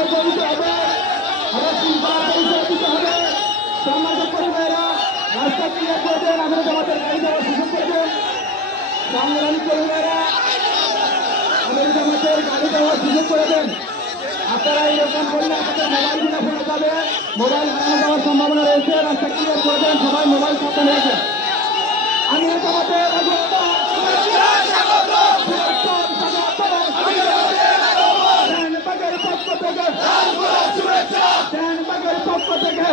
Clear করে দিতে হবে, আবার শৃঙ্খলা পরিচয় দিতে হবে। সম্মানিত পরিবারেরা রাস্তা ক্লিয়ার করে দেন, আমাদের জামাতের গাড়ি দেওয়ার সুযোগ করে দেন। সংগ্রামী পরিবারেরা আমাদের জামাতের গাড়ি দেওয়ার সুযোগ করে দেন। আপনারা এইরকম করলে আপনাদের মোবাইল গুলো ফোনে যাবে, মোবাইল হারানো যাওয়ার সম্ভাবনা রয়েছে। রাস্তা ক্লিয়ার করে দেন, সবাই মোবাইল সাবধান হয়েছে। আমি জামাতের পক্ষ থেকে